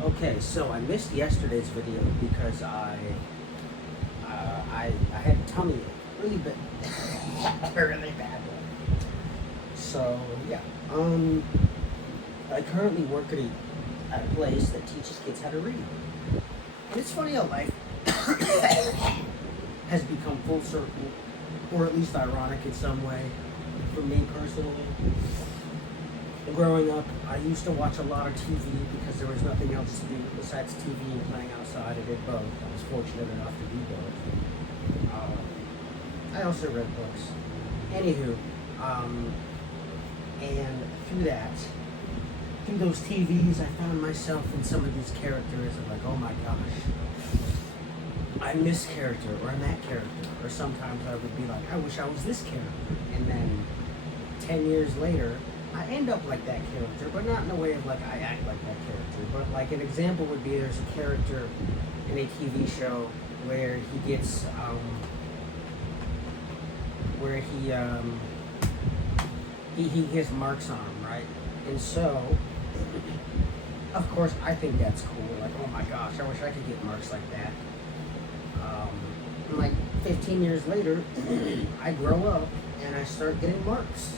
Okay, so I missed yesterday's video because I had a tummy ache, really bad, really bad one. So yeah, I currently work at a place that teaches kids how to read. And it's funny how life has become full circle, or at least ironic in some way, for me personally. Growing up, I used to watch a lot of TV because there was nothing else to do besides TV and playing outside. I did both. I was fortunate enough to do both. I also read books. Anywho, and through that, through those TVs, I found myself in some of these characters. I'm like, oh my gosh, I'm this character, or I'm that character. Or sometimes I would be like, I wish I was this character. And then 10 years later, I end up like that character, but not in a way of like I act like that character. But like an example would be there's a character in a TV show where he gets, where he has marks on him, right? And so, of course, I think that's cool. Like, oh my gosh, I wish I could get marks like that. And like 15 years later, I grow up and I start getting marks.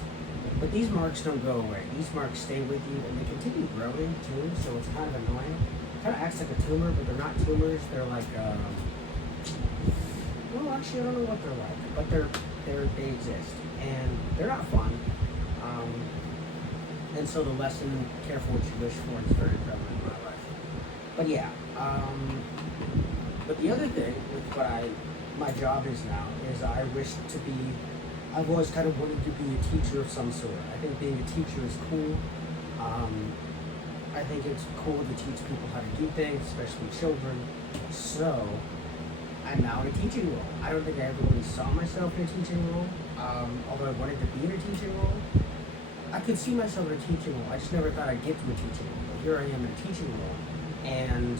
But these marks don't go away. These marks stay with you and they continue growing too, so it's kind of annoying. It kind of acts like a tumor, but they're not tumors. They're like, well, actually, I don't know what they're like, but they exist. And they're not fun. And so the lesson, careful what you wish for, is very prevalent in my life. But yeah, but the other thing with my job is now, is I wish to be, I've always kind of wanted to be a teacher of some sort. I think being a teacher is cool. I think it's cool to teach people how to do things, especially children. So, I'm now in a teaching role. I don't think I ever really saw myself in a teaching role, although I wanted to be in a teaching role. I could see myself in a teaching role. I just never thought I'd get to a teaching role. But here I am in a teaching role. And,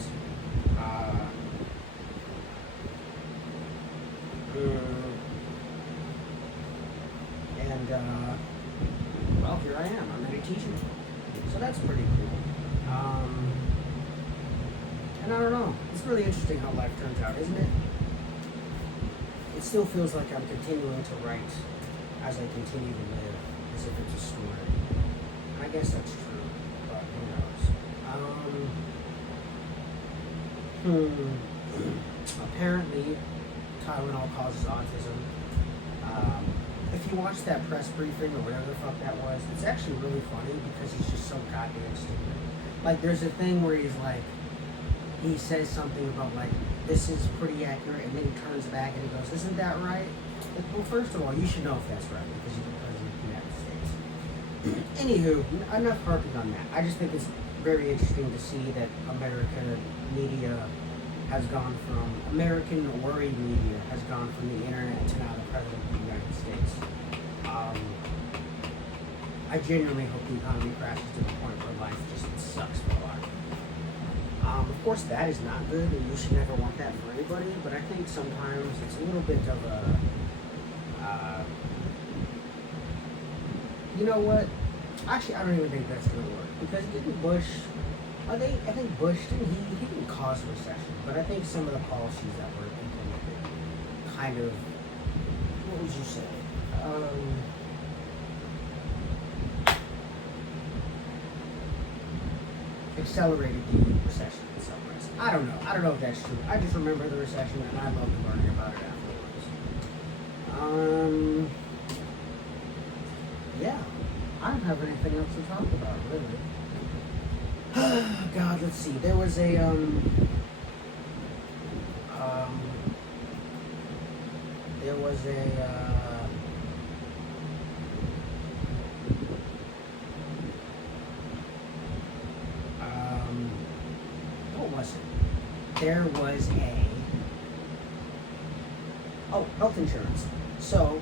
well, here I am. I'm in a teaching role. So that's pretty cool. And I don't know. It's really interesting how life turns out, isn't it? It still feels like I'm continuing to write as I continue to live, as if it's a story. I guess that's true, but who knows? Apparently, Tylenol causes autism. If you watch that press briefing or whatever the fuck that was, it's actually really funny because he's just so goddamn stupid. Like, there's a thing where he's like, he says something about like, this is pretty accurate, and then he turns back and he goes, isn't that right? Like, well, first of all, you should know if that's right because you're the president of the United States. Anywho, enough harping on that. I just think it's very interesting to see that American media has gone from, American worried media has gone from the internet to now the president of the United States. I genuinely hope the economy crashes to the point where life just sucks for a lot of people. Of course, that is not good, and you should never want that for anybody, but I think sometimes it's a little bit of a, you know what? Actually, I don't even think that's going to work, because didn't Bush, I think Bush, he didn't cause a recession, but I think some of the policies that were implemented kind of, what would you say? Accelerated the recession in some ways. I don't know if that's true. I just remember the recession and I loved learning about it afterwards. Yeah. I don't have anything else to talk about, really. God, let's see. There was a, what was it? There was health insurance. So,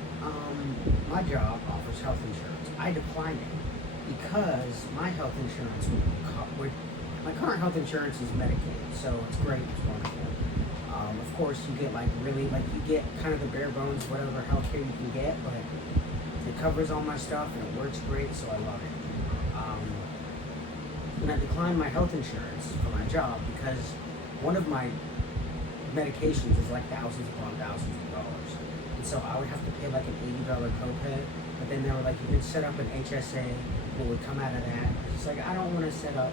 my job offers health insurance. I declined it because my health insurance my current health insurance is Medicaid, so it's great, it's wonderful. Of course, you get you get kind of the bare bones, whatever healthcare you can get, but it covers all my stuff and it works great, so I love it. and I declined my health insurance for my job because one of my medications is like thousands upon thousands of dollars. And so I would have to pay like an $80 copay. But then they were like, you could set up an HSA, what would come out of that. It's like, I don't want to set up,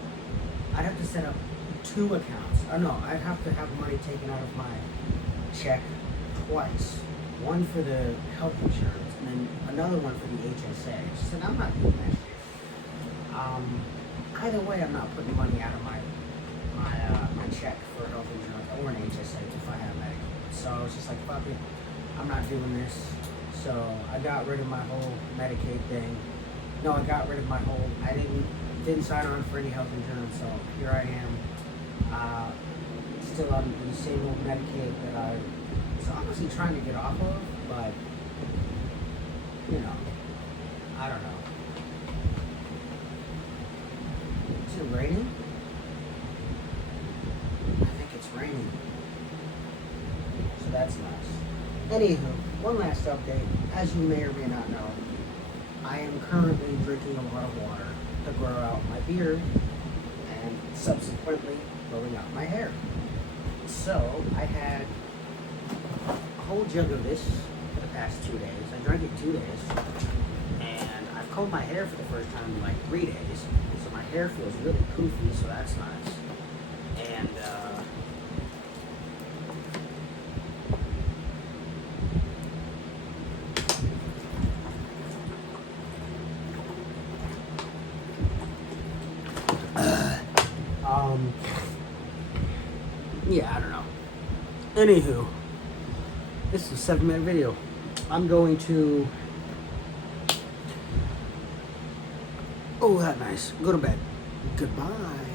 I'd have to set up 2 accounts. No, I'd have to have money taken out of my check twice. One for the health insurance and then another one for the HSA. She said, I'm not doing that shit. Either way, I'm not putting money out of my check for health insurance or an HSA if I have Medicaid. So I was just like, fuck it, I'm not doing this. So I got rid of my whole Medicaid thing. No, I got rid of my whole, I didn't sign on for any health insurance, so here I am. Still on the same old Medicaid that I was honestly trying to get off of, but, you know, I don't know. Is it raining? I think it's raining. So that's nice. Anywho, one last update. As you may or may not know, I am currently drinking a lot of water to grow out my beard and subsequently growing out my hair. So I had a whole jug of this for the past 2 days. I drank it 2 days, and I've combed my hair for the first time in like 3 days. So my hair feels really poofy, so that's nice. And yeah, I don't know. Anywho, this is a 7-minute video. I'm going to, oh, that nice. Go to bed. Goodbye.